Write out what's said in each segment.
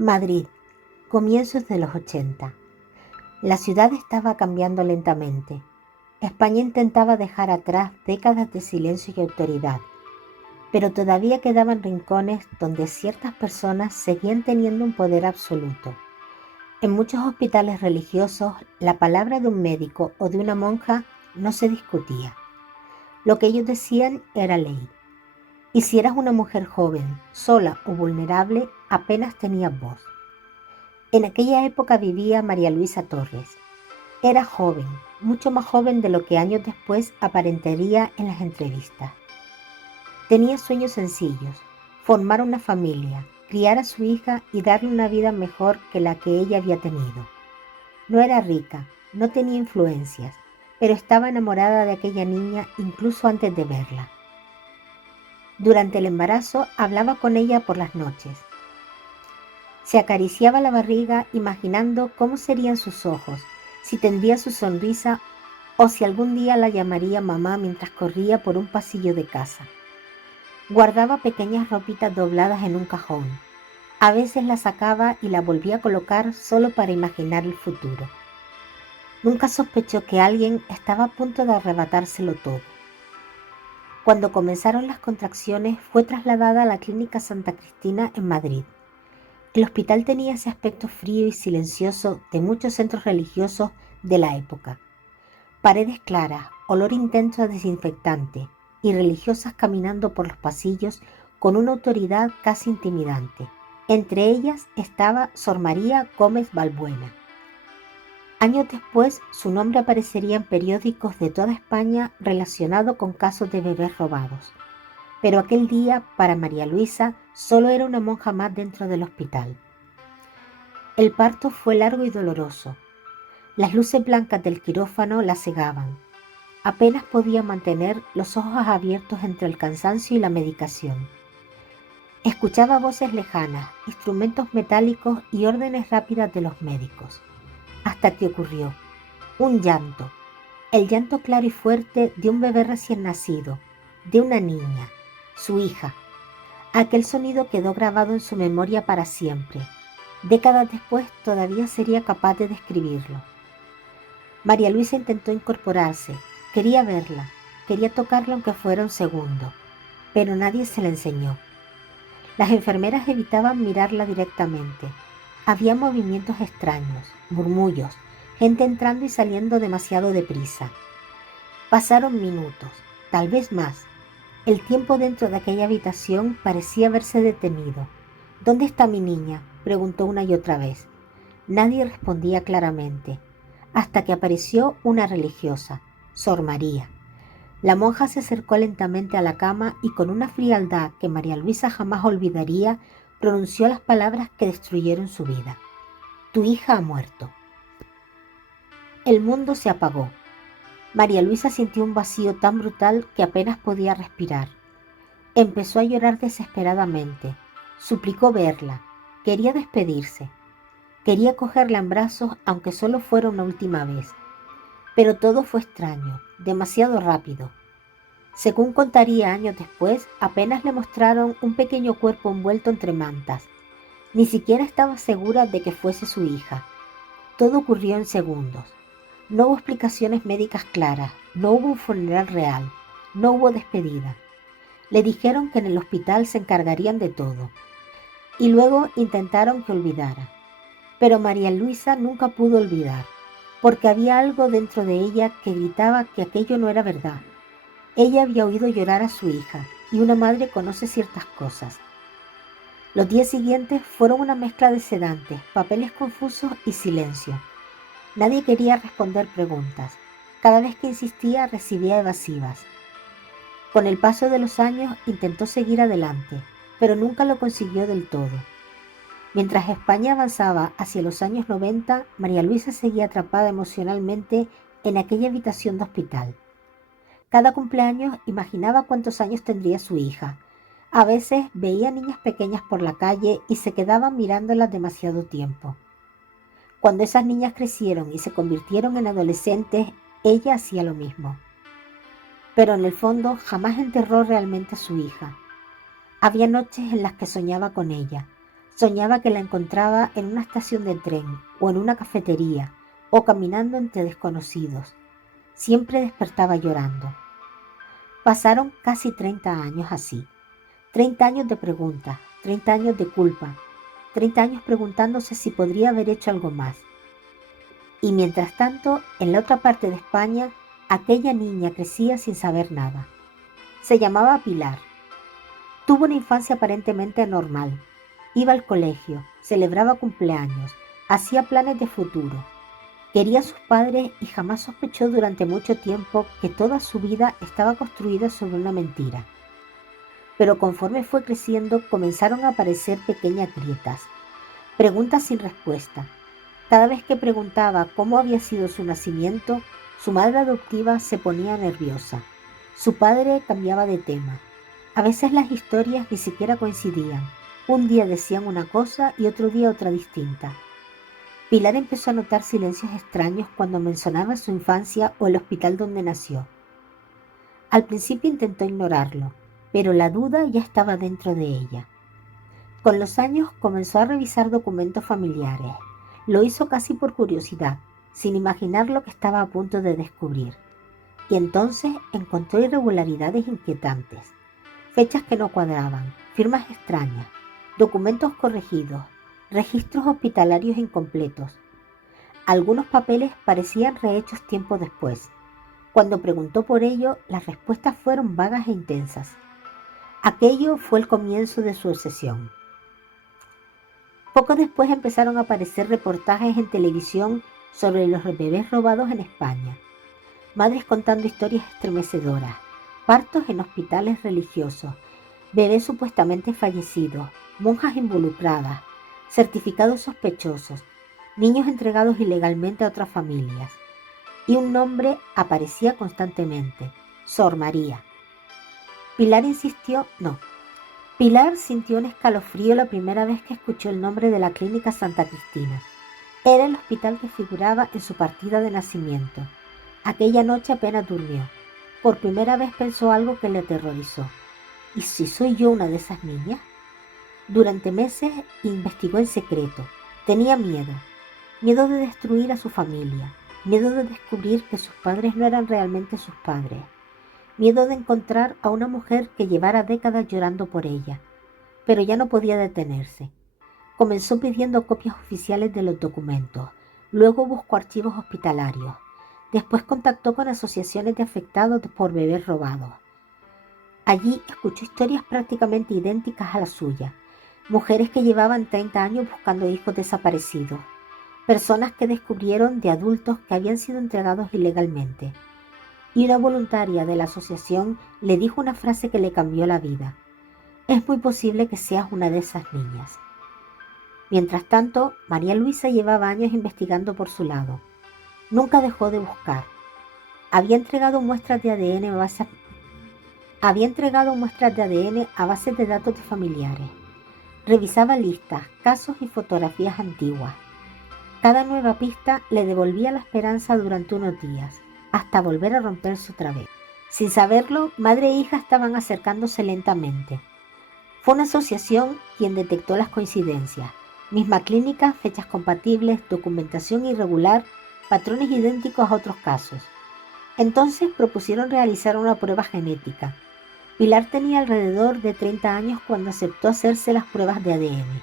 Madrid, comienzos de los 80. La ciudad estaba cambiando lentamente. España intentaba dejar atrás décadas de silencio y autoridad, pero todavía quedaban rincones donde ciertas personas seguían teniendo un poder absoluto. En muchos hospitales religiosos, la palabra de un médico o de una monja no se discutía. Lo que ellos decían era ley. Y si eras una mujer joven, sola o vulnerable, apenas tenías voz. En aquella época vivía María Luisa Torres. Era joven, mucho más joven de lo que años después aparentaría en las entrevistas. Tenía sueños sencillos: formar una familia, criar a su hija y darle una vida mejor que la que ella había tenido. No era rica, no tenía influencias, pero estaba enamorada de aquella niña incluso antes de verla. Durante el embarazo hablaba con ella por las noches. Se acariciaba la barriga imaginando cómo serían sus ojos, si tendría su sonrisa o si algún día la llamaría mamá mientras corría por un pasillo de casa. Guardaba pequeñas ropitas dobladas en un cajón. A veces las sacaba y la volvía a colocar solo para imaginar el futuro. Nunca sospechó que alguien estaba a punto de arrebatárselo todo. Cuando comenzaron las contracciones, fue trasladada a la Clínica Santa Cristina en Madrid. El hospital tenía ese aspecto frío y silencioso de muchos centros religiosos de la época. Paredes claras, olor intenso a desinfectante y religiosas caminando por los pasillos con una autoridad casi intimidante. Entre ellas estaba Sor María Gómez Balbuena. Años después, su nombre aparecería en periódicos de toda España relacionado con casos de bebés robados. Pero aquel día, para María Luisa, solo era una monja más dentro del hospital. El parto fue largo y doloroso. Las luces blancas del quirófano la cegaban. Apenas podía mantener los ojos abiertos entre el cansancio y la medicación. Escuchaba voces lejanas, instrumentos metálicos y órdenes rápidas de los médicos. Hasta que ocurrió un llanto, el llanto claro y fuerte de un bebé recién nacido, de una niña, su hija. Aquel sonido quedó grabado en su memoria para siempre. Décadas después todavía sería capaz de describirlo. María Luisa intentó incorporarse, quería verla, quería tocarla aunque fuera un segundo, pero nadie se la enseñó. Las enfermeras evitaban mirarla directamente. Había movimientos extraños, murmullos, gente entrando y saliendo demasiado deprisa. Pasaron minutos, tal vez más. El tiempo dentro de aquella habitación parecía haberse detenido. ¿Dónde está mi niña?, preguntó una y otra vez. Nadie respondía claramente, hasta que apareció una religiosa, Sor María. La monja se acercó lentamente a la cama y con una frialdad que María Luisa jamás olvidaría, pronunció las palabras que destruyeron su vida. Tu hija ha muerto. El mundo se apagó. María Luisa sintió un vacío tan brutal que apenas podía respirar. Empezó a llorar desesperadamente. Suplicó verla. Quería despedirse. Quería cogerla en brazos aunque solo fuera una última vez. Pero todo fue extraño, demasiado rápido. Según contaría años después, apenas le mostraron un pequeño cuerpo envuelto entre mantas. Ni siquiera estaba segura de que fuese su hija. Todo ocurrió en segundos. No hubo explicaciones médicas claras, no hubo un funeral real, no hubo despedida. Le dijeron que en el hospital se encargarían de todo. Y luego intentaron que olvidara. Pero María Luisa nunca pudo olvidar, porque había algo dentro de ella que gritaba que aquello no era verdad. Ella había oído llorar a su hija, y una madre conoce ciertas cosas. Los días siguientes fueron una mezcla de sedantes, papeles confusos y silencio. Nadie quería responder preguntas. Cada vez que insistía recibía evasivas. Con el paso de los años intentó seguir adelante, pero nunca lo consiguió del todo. Mientras España avanzaba hacia los años 90, María Luisa seguía atrapada emocionalmente en aquella habitación de hospital. Cada cumpleaños imaginaba cuántos años tendría su hija. A veces veía niñas pequeñas por la calle y se quedaban mirándolas demasiado tiempo. Cuando esas niñas crecieron y se convirtieron en adolescentes, ella hacía lo mismo. Pero en el fondo jamás enterró realmente a su hija. Había noches en las que soñaba con ella. Soñaba que la encontraba en una estación de tren o en una cafetería o caminando entre desconocidos. Siempre despertaba llorando. Pasaron casi 30 años así. 30 años de preguntas, 30 años de culpa, 30 años preguntándose si podría haber hecho algo más. Y mientras tanto, en la otra parte de España, aquella niña crecía sin saber nada. Se llamaba Pilar. Tuvo una infancia aparentemente normal. Iba al colegio, celebraba cumpleaños, hacía planes de futuro. Quería a sus padres y jamás sospechó durante mucho tiempo que toda su vida estaba construida sobre una mentira. Pero conforme fue creciendo, comenzaron a aparecer pequeñas grietas, preguntas sin respuesta. Cada vez que preguntaba cómo había sido su nacimiento, su madre adoptiva se ponía nerviosa. Su padre cambiaba de tema. A veces las historias ni siquiera coincidían. Un día decían una cosa y otro día otra distinta. Pilar empezó a notar silencios extraños cuando mencionaba su infancia o el hospital donde nació. Al principio intentó ignorarlo, pero la duda ya estaba dentro de ella. Con los años comenzó a revisar documentos familiares. Lo hizo casi por curiosidad, sin imaginar lo que estaba a punto de descubrir. Y entonces encontró irregularidades inquietantes, fechas que no cuadraban, firmas extrañas, documentos corregidos, registros hospitalarios incompletos. Algunos papeles parecían rehechos tiempo después. Cuando preguntó por ello, las respuestas fueron vagas e intensas. Aquello fue el comienzo de su obsesión. Poco después empezaron a aparecer reportajes en televisión sobre los bebés robados en España. Madres contando historias estremecedoras, partos en hospitales religiosos, bebés supuestamente fallecidos, monjas involucradas, certificados sospechosos, niños entregados ilegalmente a otras familias. Y un nombre aparecía constantemente: Sor María. Pilar sintió un escalofrío la primera vez que escuchó el nombre de la clínica Santa Cristina. Era el hospital que figuraba en su partida de nacimiento. Aquella noche apenas durmió. Por primera vez pensó algo que le aterrorizó. ¿Y si soy yo una de esas niñas? Durante meses investigó en secreto. Tenía miedo. Miedo de destruir a su familia. Miedo de descubrir que sus padres no eran realmente sus padres. Miedo de encontrar a una mujer que llevara décadas llorando por ella. Pero ya no podía detenerse. Comenzó pidiendo copias oficiales de los documentos. Luego buscó archivos hospitalarios. Después contactó con asociaciones de afectados por bebés robados. Allí escuchó historias prácticamente idénticas a la suya. Mujeres que llevaban 30 años buscando hijos desaparecidos. Personas que descubrieron de adultos que habían sido entregados ilegalmente. Y una voluntaria de la asociación le dijo una frase que le cambió la vida: es muy posible que seas una de esas niñas. Mientras tanto, María Luisa llevaba años investigando por su lado. Nunca dejó de buscar. Había entregado muestras de ADN a bases de datos de familiares. Revisaba listas, casos y fotografías antiguas. Cada nueva pista le devolvía la esperanza durante unos días, hasta volver a romperse otra vez. Sin saberlo, madre e hija estaban acercándose lentamente. Fue una asociación quien detectó las coincidencias: misma clínica, fechas compatibles, documentación irregular, patrones idénticos a otros casos. Entonces propusieron realizar una prueba genética. Pilar tenía alrededor de 30 años cuando aceptó hacerse las pruebas de ADN.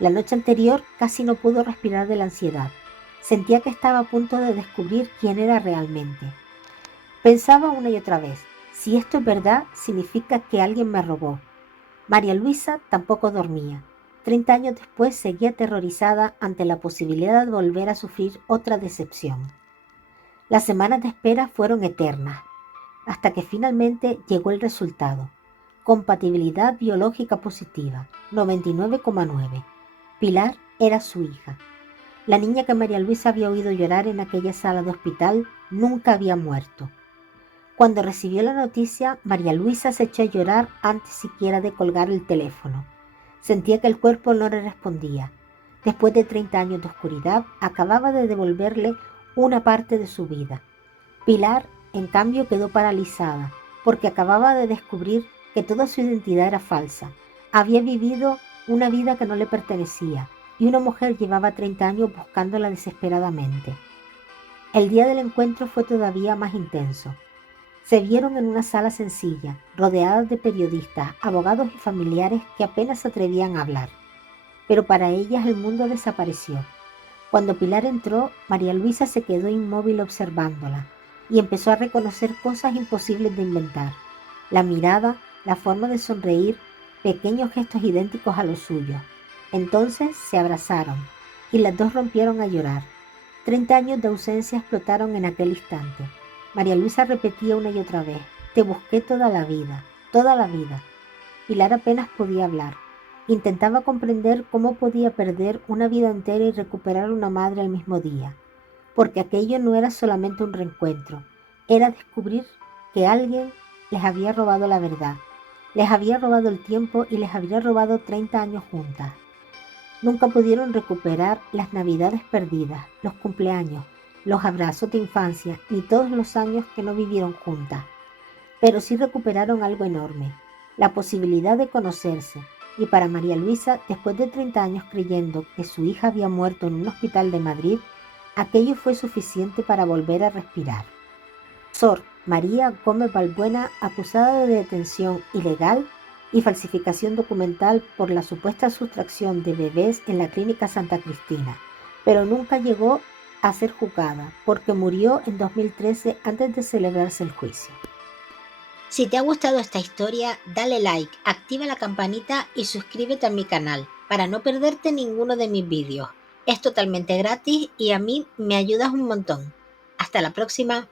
La noche anterior casi no pudo respirar de la ansiedad. Sentía que estaba a punto de descubrir quién era realmente. Pensaba una y otra vez: si esto es verdad, significa que alguien me robó. María Luisa tampoco dormía. 30 años después seguía aterrorizada ante la posibilidad de volver a sufrir otra decepción. Las semanas de espera fueron eternas, hasta que finalmente llegó el resultado: compatibilidad biológica positiva, 99,9. Pilar era su hija. La niña que María Luisa había oído llorar en aquella sala de hospital nunca había muerto. Cuando recibió la noticia, María Luisa se echó a llorar antes siquiera de colgar el teléfono. Sentía que el cuerpo no le respondía. Después de 30 años de oscuridad, acababa de devolverle una parte de su vida. Pilar, en cambio, quedó paralizada, porque acababa de descubrir que toda su identidad era falsa. Había vivido una vida que no le pertenecía, y una mujer llevaba 30 años buscándola desesperadamente. El día del encuentro fue todavía más intenso. Se vieron en una sala sencilla, rodeadas de periodistas, abogados y familiares que apenas se atrevían a hablar. Pero para ellas el mundo desapareció. Cuando Pilar entró, María Luisa se quedó inmóvil observándola y empezó a reconocer cosas imposibles de inventar. La mirada, la forma de sonreír, pequeños gestos idénticos a los suyos. Entonces se abrazaron y las dos rompieron a llorar. 30 años de ausencia explotaron en aquel instante. María Luisa repetía una y otra vez: te busqué toda la vida, toda la vida. Pilar apenas podía hablar. Intentaba comprender cómo podía perder una vida entera y recuperar una madre al mismo día, porque aquello no era solamente un reencuentro, era descubrir que alguien les había robado la verdad, les había robado el tiempo y les había robado 30 años juntas. Nunca pudieron recuperar las navidades perdidas, los cumpleaños, los abrazos de infancia, ni todos los años que no vivieron juntas. Pero sí recuperaron algo enorme, la posibilidad de conocerse. Y para María Luisa, después de 30 años creyendo que su hija había muerto en un hospital de Madrid, aquello fue suficiente para volver a respirar. Sor María Gómez Balbuena, acusada de detención ilegal y falsificación documental por la supuesta sustracción de bebés en la Clínica Santa Cristina, pero nunca llegó a ser juzgada porque murió en 2013 antes de celebrarse el juicio. Si te ha gustado esta historia, dale like, activa la campanita y suscríbete a mi canal para no perderte ninguno de mis vídeos. Es totalmente gratis y a mí me ayudas un montón. Hasta la próxima.